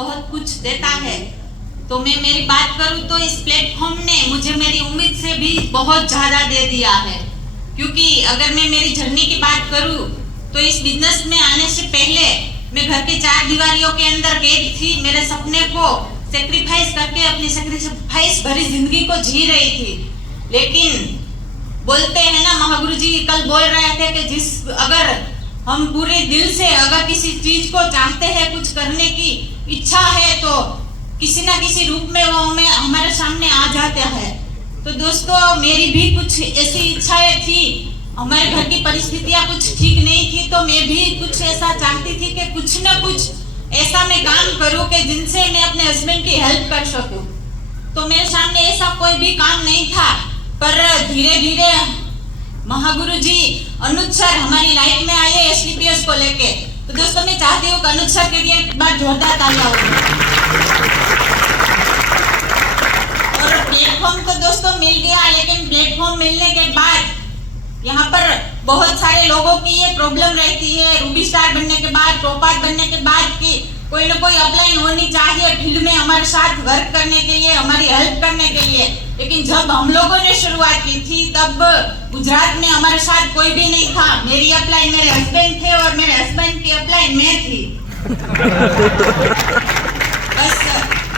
बहुत कुछ देता है। तो मैं मेरी बात करूं तो इस प्लेटफॉर्म ने मुझे मेरी उम्मीद से भी बहुत ज़्यादा दे दिया है। क्योंकि अगर मैं मेरी जर्नी की बात करूं तो इस बिजनेस में आने से पहले मैं घर के 4 दीवारियों के अंदर कैद थी। मेरे सपने को सेक्रीफाइस करके अपनी सेक्रीफाइस भरी जिंदगी को जी रही थी। लेकिन बोलते हैं ना, महागुरु जी कल बोल रहे थे कि अगर हम पूरे दिल से अगर किसी चीज को चाहते हैं, कुछ करने की इच्छा है, तो किसी ना किसी रूप में वो हमारे सामने आ जाता है। तो दोस्तों, मेरी भी कुछ ऐसी इच्छाएं थी। हमारे घर की परिस्थितियां कुछ ठीक नहीं थी, तो मैं भी कुछ ऐसा चाहती थी कि कुछ ना कुछ ऐसा मैं काम करूं कि जिनसे मैं अपने हस्बैंड की हेल्प कर सकूं। तो मेरे सामने ऐसा कोई भी काम नहीं था, पर धीरे धीरे महागुरु जी अनुज सर हमारी लाइफ में आए एसडीपीएस को लेके। तो दोस्तों, मैं चाहती हूँ कि अनुज सर के लिए एक बार जोरदार तालियां हो। और प्लेटफॉर्म तो दोस्तों मिल गया, लेकिन प्लेटफॉर्म मिलने के बाद यहाँ पर बहुत सारे लोगों की ये प्रॉब्लम रहती है रूबी स्टार बनने के बाद, टॉपर बनने के बाद कि कोई ना कोई अपलाइन होनी चाहिए फील्ड में हमारे साथ वर्क करने के लिए, हमारी हेल्प करने के लिए। लेकिन जब हम लोगों ने शुरुआत की थी तब गुजरात में हमारे साथ कोई भी नहीं था। मेरी अपलाइन मेरे हस्बैंड थे और मेरे हस्बैंड की अपलाइन मैं थी। बस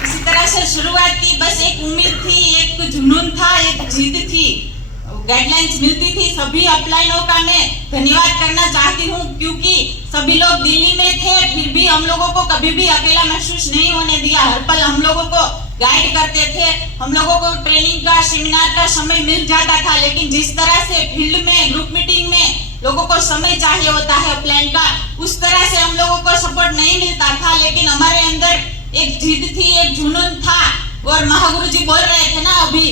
इसी तरह से शुरुआत की। बस एक उम्मीद थी, एक जुनून था, एक जिद थी। गाइडलाइंस मिलती थी सभी अपलाइनों का मैं धन्यवाद करना चाहती हूँ, क्योंकि सभी लोग दिल्ली में थे, फिर भी हम लोगों को कभी भी अकेला महसूस नहीं होने दिया। हर पल हम लोगों को गाइड करते थे। हम लोगों को ट्रेनिंग का, सेमिनार का समय मिल जाता था, लेकिन जिस तरह से फील्ड में, ग्रुप मीटिंग में लोगों को समय चाहिए होता है अपलाइन का, उस तरह से हम लोगों को सपोर्ट नहीं मिलता था। लेकिन हमारे अंदर एक जिद थी, एक जुनून था। और महागुरु जी बोल रहे थे ना अभी,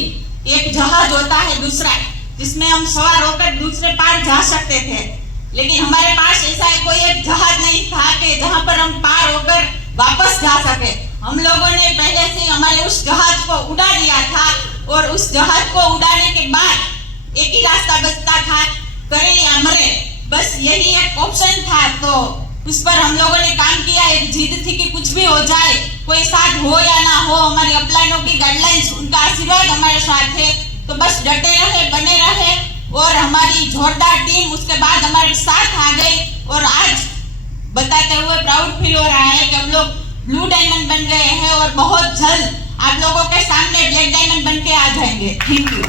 एक जहाज होता है दूसरा, जिसमें हम सवार होकर दूसरे पार जा सकते थे। लेकिन हमारे पास ऐसा कोई एक जहाज नहीं था कि जहां पर हम पार होकर वापस जा सके। हम लोगों ने पहले से हमारे उस जहाज को उड़ा दिया था, और उस जहाज को उड़ाने के बाद एक ही रास्ता बचता था, करे या मरे। बस यही एक ऑप्शन था। तो उस पर हम लोगों ने काम किया। एक जिद थी कि कुछ भी हो जाए, कोई साथ हो या ना हो, हमारी अपलाइनों की गाइडलाइंस, उनका आशीर्वाद हमारे साथ है। तो बस डटे रहे, बने रहे, और हमारी जोरदार टीम उसके बाद हमारे साथ आ गई। और आज बताते हुए प्राउड फील हो रहा है कि हम लोग ब्लू डायमंड बन गए हैं, और बहुत जल्द आप लोगों के सामने ब्लैक डायमंड बन के आ जाएंगे। Thank you.